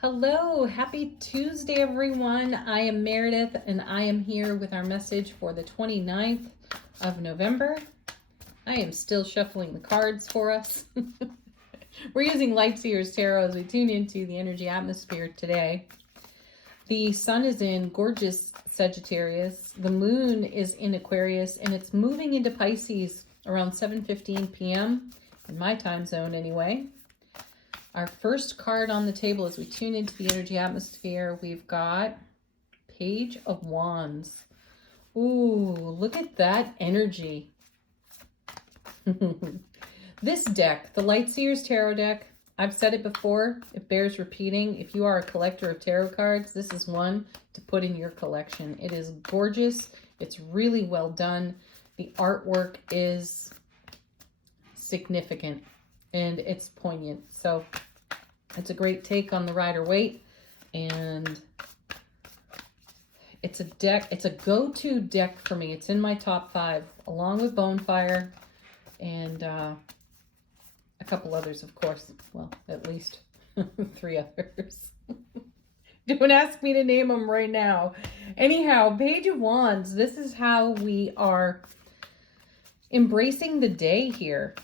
Hello, happy Tuesday, everyone. I am Meredith, and I am here with our message for the 29th of November. I am still shuffling the cards for us. We're using Lightseers Tarot as we tune into the energy atmosphere today. The sun is in gorgeous Sagittarius. The moon is in Aquarius, and it's moving into Pisces around 7:15 p.m. in my time zone anyway. Our first card on the table as we tune into the energy atmosphere, we've got Page of Wands. Ooh, look at that energy. This deck, the Lightseers Tarot deck, I've said it before, it bears repeating. If you are a collector of tarot cards, this is one to put in your collection. It is gorgeous. It's really well done. The artwork is significant and it's poignant. So it's a great take on the Rider-Waite, and it's a deck. It's a go-to deck for me. It's in my top 5, along with Bonefire and a couple others, of course. Well, at least 3 others. Don't ask me to name them right now. Anyhow, Page of Wands. This is how we are embracing the day here.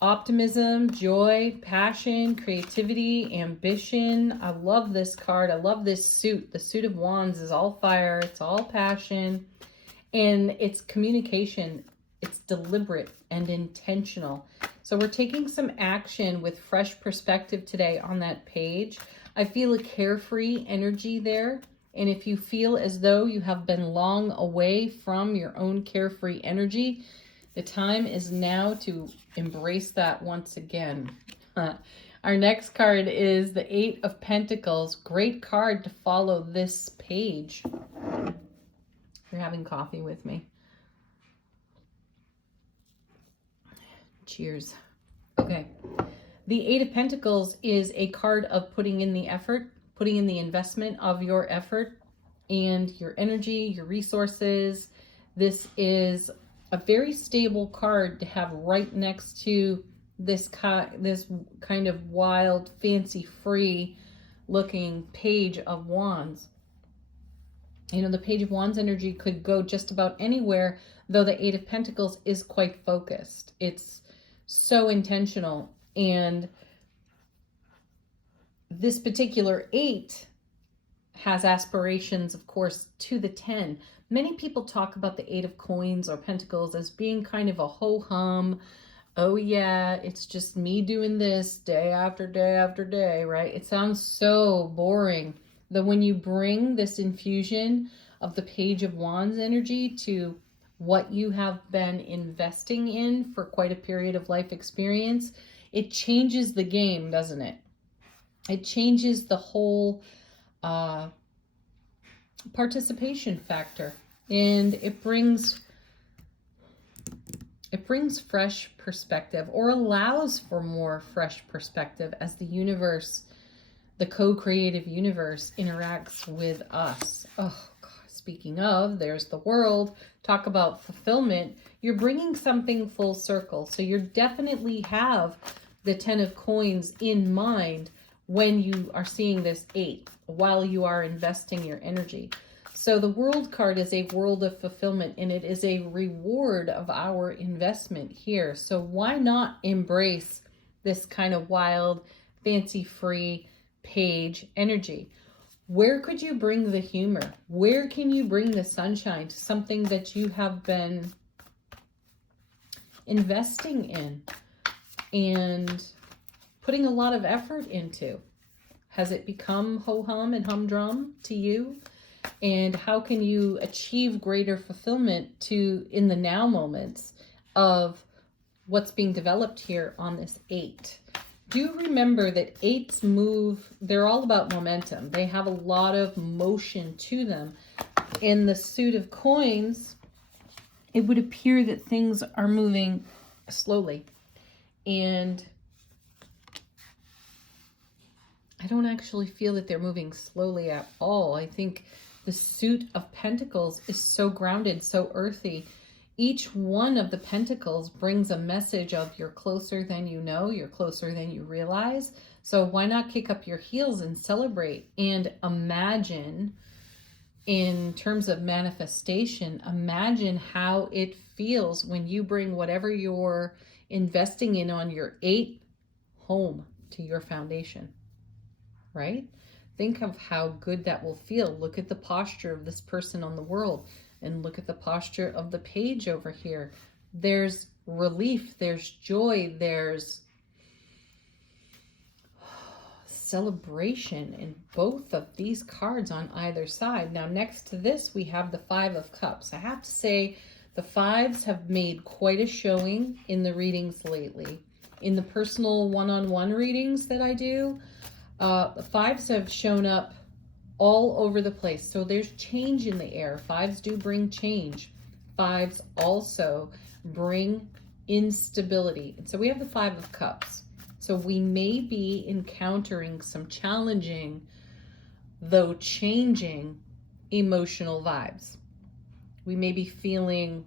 Optimism, joy, passion, creativity, ambition. I love this card. I love this suit. The suit of wands is all fire. It's all passion. And it's communication. It's deliberate and intentional. So we're taking some action with fresh perspective today on that page. I feel a carefree energy there. And if you feel as though you have been long away from your own carefree energy, the time is now to embrace that once again. Our next card is the 8 of Pentacles. Great card to follow this page. You're having coffee with me. Cheers. Okay. The 8 of Pentacles is a card of putting in the effort, putting in the investment of your effort and your energy, your resources. This is a very stable card to have right next to this kind of wild, fancy-free looking Page of Wands. You know, the Page of Wands energy could go just about anywhere, though the 8 of Pentacles is quite focused. It's so intentional. And this particular 8 has aspirations, of course, to the 10. Many people talk about the 8 of coins or pentacles as being kind of a ho-hum. Oh yeah, it's just me doing this day after day after day, right? It sounds so boring. That when you bring this infusion of the Page of Wands energy to what you have been investing in for quite a period of life experience, it changes the game, doesn't it? It changes the whole participation factor, and it brings fresh perspective, or allows for more fresh perspective as the universe, the co-creative universe, interacts with us. Oh God, speaking of, there's the world. Talk about fulfillment. You're bringing something full circle, so you definitely have the 10 of coins in mind when you are seeing this 8, while you are investing your energy. So the World card is a world of fulfillment, and it is a reward of our investment here. So why not embrace this kind of wild, fancy-free page energy? Where could you bring the humor? Where can you bring the sunshine to something that you have been investing in and putting a lot of effort into? Has it become ho-hum and humdrum to you? And how can you achieve greater fulfillment in the now moments of what's being developed here on this 8? Do remember that 8s move, they're all about momentum. They have a lot of motion to them. In the suit of coins, it would appear that things are moving slowly. And I don't actually feel that they're moving slowly at all. I think the suit of Pentacles is so grounded, so earthy, Each one of the pentacles brings a message of you're closer than you know, you're closer than you realize. So why not kick up your heels and celebrate and imagine, in terms of manifestation, imagine how it feels when you bring whatever you're investing in on your 8 home to your foundation, right? Think of how good that will feel. Look at the posture of this person on the world and look at the posture of the page over here. There's relief, there's joy, there's celebration in both of these cards on either side. Now, next to this, we have the 5 of Cups. I have to say, the 5s have made quite a showing in the readings lately. In the personal one-on-one readings that I do, the 5s have shown up all over the place. So there's change in the air. 5s do bring change. 5s also bring instability. And so we have the 5 of Cups. So we may be encountering some challenging, though changing, emotional vibes. We may be feeling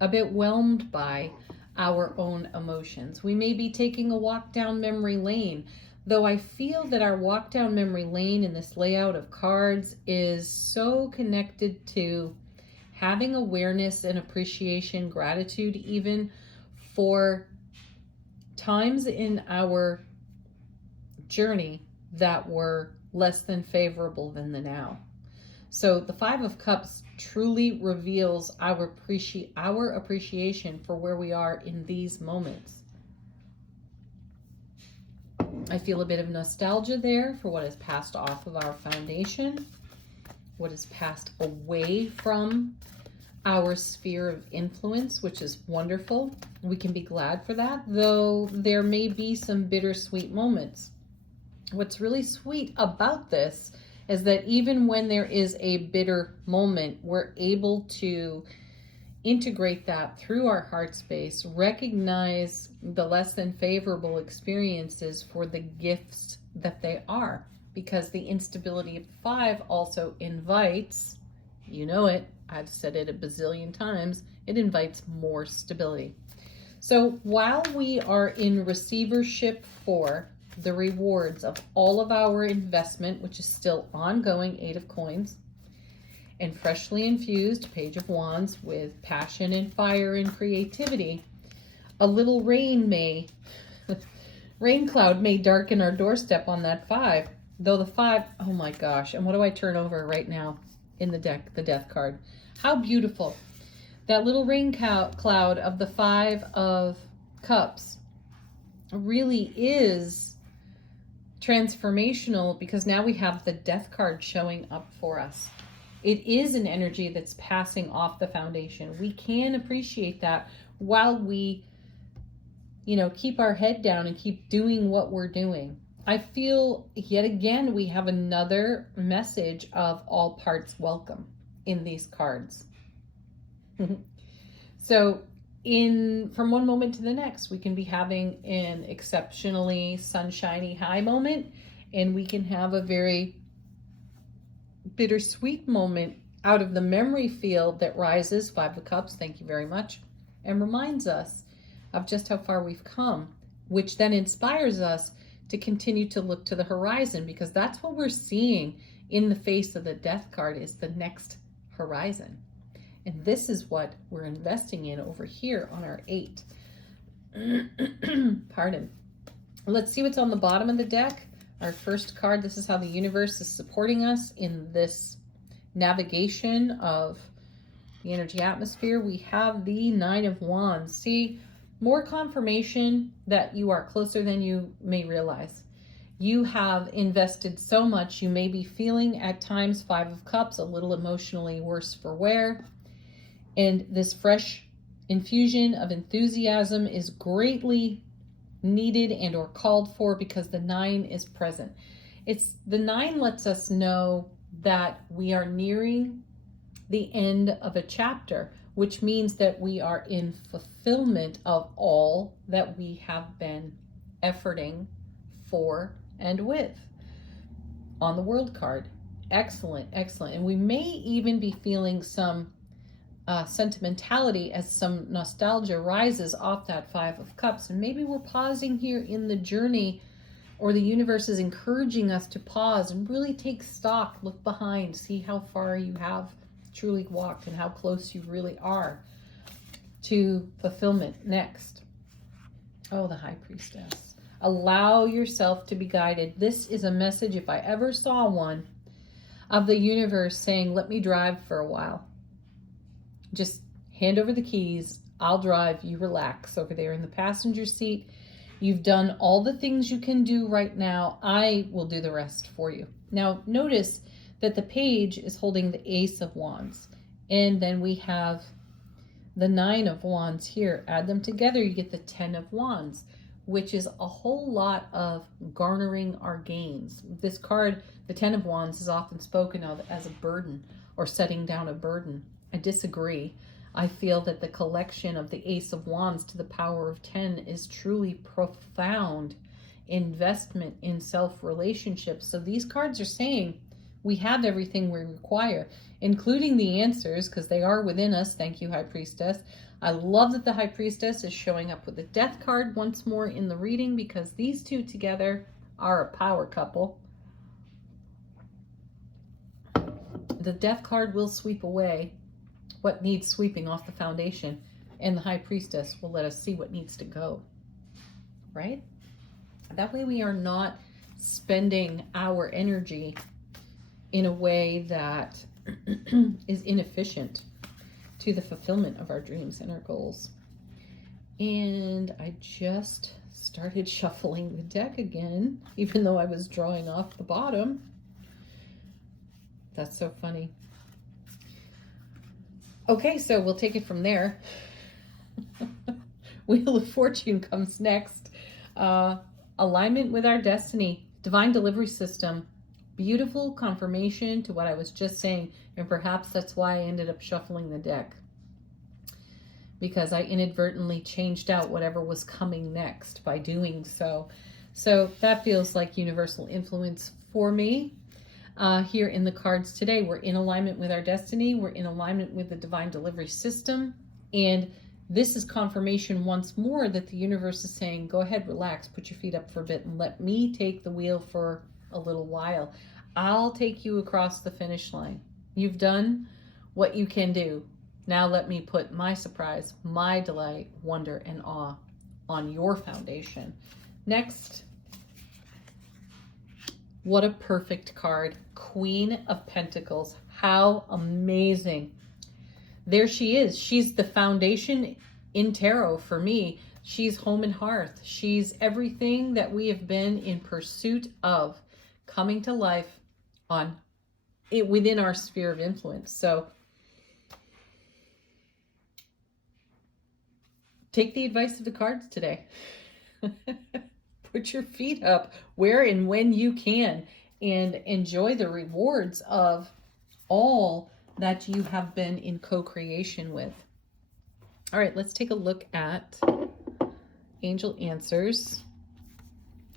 a bit whelmed by our own emotions. We may be taking a walk down memory lane, though I feel that our walk down memory lane in this layout of cards is so connected to having awareness and appreciation, gratitude even, for times in our journey that were less than favorable than the now. So the 5 of Cups truly reveals our appreciation for where we are in these moments. I feel a bit of nostalgia there for what has passed off of our foundation, what has passed away from our sphere of influence, which is wonderful. We can be glad for that, though there may be some bittersweet moments. What's really sweet about this is that even when there is a bitter moment, we're able to integrate that through our heart space, recognize the less than favorable experiences for the gifts that they are, because the instability of the 5 also invites, you know it, I've said it a bazillion times, it invites more stability. So while we are in receivership for the rewards of all of our investment, which is still ongoing, 8 of Coins, and freshly infused Page of Wands with passion and fire and creativity, a little rain cloud may darken our doorstep on that 5. Though the 5, oh my gosh, and what do I turn over right now in the deck? The Death card. How beautiful. That little rain cloud of the 5 of Cups really is transformational, because now we have the Death card showing up for us. It is an energy that's passing off the foundation. We can appreciate that while we, keep our head down and keep doing what we're doing. I feel yet again we have another message of all parts welcome in these cards. So from one moment to the next, we can be having an exceptionally sunshiny high moment, and we can have a very bittersweet moment out of the memory field that rises, 5 of Cups, thank you very much, and reminds us of just how far we've come, which then inspires us to continue to look to the horizon, because that's what we're seeing in the face of the Death card, is the next horizon. And this is what we're investing in over here on our 8. Pardon. Let's see what's on the bottom of the deck. Our first card, this is how the universe is supporting us in this navigation of the energy atmosphere. We have the 9 of Wands. See, more confirmation that you are closer than you may realize. You have invested so much, you may be feeling at times, 5 of Cups, a little emotionally worse for wear. And this fresh infusion of enthusiasm is greatly needed and or called for, because the 9 is present. The 9 lets us know that we are nearing the end of a chapter, which means that we are in fulfillment of all that we have been efforting for and with on the World card. Excellent, excellent. And we may even be feeling some sentimentality as some nostalgia rises off that Five of Cups. And maybe we're pausing here in the journey, or the universe is encouraging us to pause and really take stock, look behind, see how far you have truly walked and how close you really are to fulfillment. Next. Oh, the High Priestess. Allow yourself to be guided. This is a message, if I ever saw one, of the universe saying, let me drive for a while. Just hand over the keys. I'll drive. You relax over there in the passenger seat. You've done all the things you can do right now. I will do the rest for you. Now, notice that the page is holding the Ace of Wands. And then we have the Nine of Wands here. Add them together, you get the Ten of Wands, which is a whole lot of garnering our gains. This card, the Ten of Wands, is often spoken of as a burden or setting down a burden. I disagree. I feel that the collection of the Ace of Wands to the power of 10 is truly profound investment in self-relationships. So these cards are saying we have everything we require, including the answers, because they are within us. Thank you, High Priestess. I love that the High Priestess is showing up with the Death card once more in the reading, because these two together are a power couple. The Death card will sweep away what needs sweeping off the foundation, and the High Priestess will let us see what needs to go, right? That way we are not spending our energy in a way that is inefficient to the fulfillment of our dreams and our goals. And I just started shuffling the deck again, even though I was drawing off the bottom. That's so funny. Okay, so we'll take it from there. Wheel of Fortune comes next. Alignment with our destiny. Divine delivery system. Beautiful confirmation to what I was just saying. And perhaps that's why I ended up shuffling the deck, because I inadvertently changed out whatever was coming next by doing so. So that feels like universal influence for me. Here in the cards today, we're in alignment with our destiny. We're in alignment with the divine delivery system. And this is confirmation once more that the universe is saying, go ahead, relax, put your feet up for a bit and let me take the wheel for a little while. I'll take you across the finish line. You've done what you can do. Now let me put my surprise, my delight, wonder, and awe on your foundation. Next. What a perfect card. Queen of Pentacles. How amazing. There she is. She's the foundation in tarot for me. She's home and hearth. She's everything that we have been in pursuit of coming to life on it within our sphere of influence. So take the advice of the cards today. Put your feet up where and when you can and enjoy the rewards of all that you have been in co-creation with. All right, let's take a look at Angel Answers.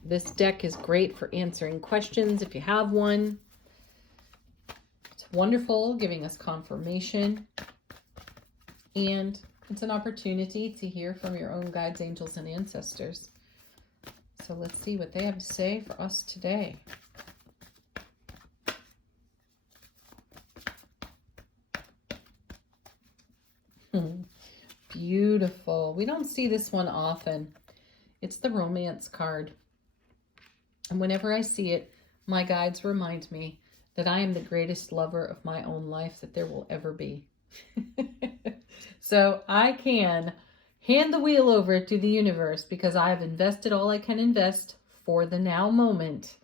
This deck is great for answering questions if you have one. It's wonderful, giving us confirmation. And it's an opportunity to hear from your own guides, angels, and ancestors. So let's see what they have to say for us today. Beautiful. We don't see this one often. It's the Romance card. And whenever I see it, my guides remind me that I am the greatest lover of my own life that there will ever be. So I can hand the wheel over to the universe because I've invested all I can invest for the now moment.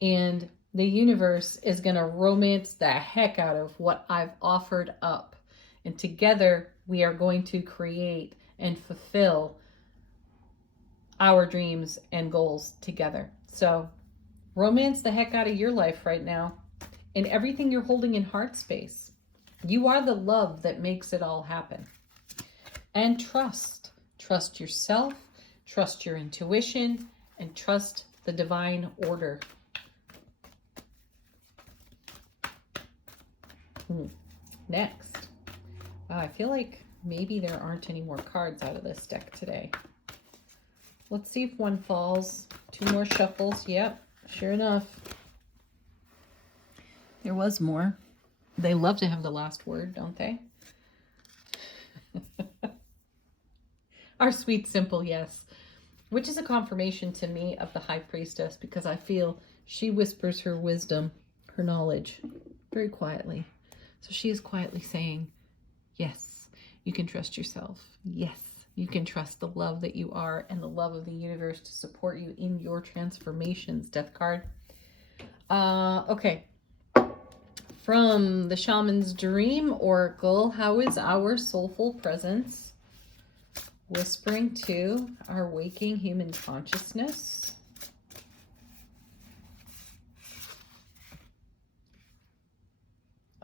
And the universe is going to romance the heck out of what I've offered up. And together we are going to create and fulfill our dreams and goals together. So romance the heck out of your life right now and everything you're holding in heart space. You are the love that makes it all happen. And trust. Trust yourself, trust your intuition, and trust the divine order. Next, I feel like maybe there aren't any more cards out of this deck today. Let's see if one falls. 2 more shuffles. Yep, sure enough. There was more. They love to have the last word, don't they? Our sweet, simple yes. Which is a confirmation to me of the High Priestess, because I feel she whispers her wisdom, her knowledge, very quietly. So she is quietly saying, yes, you can trust yourself. Yes, you can trust the love that you are and the love of the universe to support you in your transformations. Death card. Okay. From the Shaman's Dream Oracle, how is our soulful presence whispering to our waking human consciousness?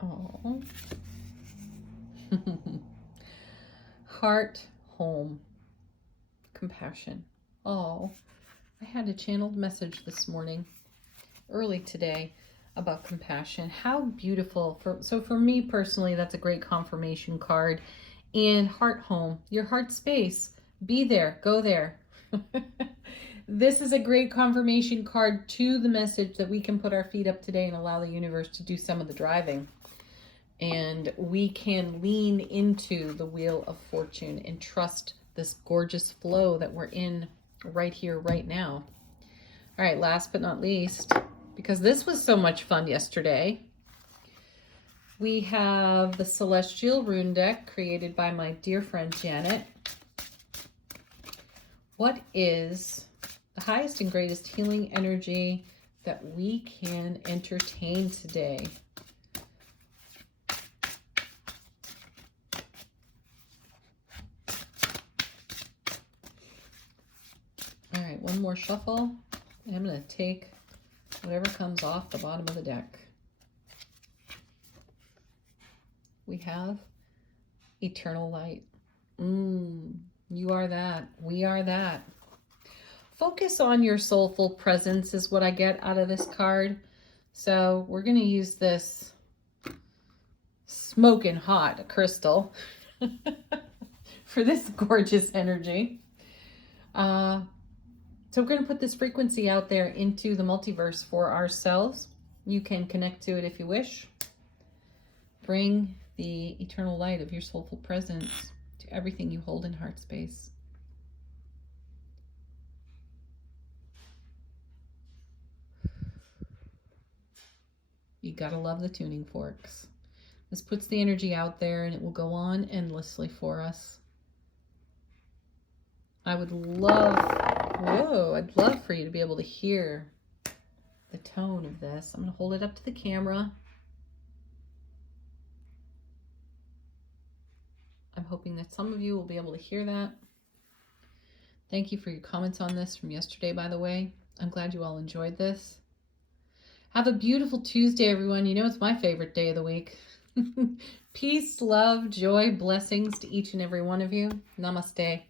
Oh. Heart, home, compassion. Oh, I had a channeled message this morning, early today, about compassion. How beautiful. So for me personally, that's a great confirmation card. And heart, home, your heart space. Be there, go there. This is a great confirmation card to the message that we can put our feet up today and allow the universe to do some of the driving. And we can lean into the wheel of fortune and trust this gorgeous flow that we're in right here, right now. All right, last but not least, because this was so much fun yesterday, we have the Celestial Rune Deck created by my dear friend Janet. What is the highest and greatest healing energy that we can entertain today? All right, one more shuffle. And I'm going to take whatever comes off the bottom of the deck. We have Eternal Light. You are that. We are that. Focus on your soulful presence is what I get out of this card. So we're going to use this smoking hot crystal for this gorgeous energy. So we're going to put this frequency out there into the multiverse for ourselves. You can connect to it if you wish. Bring the eternal light of your soulful presence to everything you hold in heart space. You gotta love the tuning forks. This puts the energy out there and it will go on endlessly for us. I'd love for you to be able to hear the tone of this. I'm gonna hold it up to the camera. I'm hoping that some of you will be able to hear that. Thank you for your comments on this from yesterday, by the way. I'm glad you all enjoyed this. Have a beautiful Tuesday, everyone. You know it's my favorite day of the week. Peace, love, joy, blessings to each and every one of you. Namaste.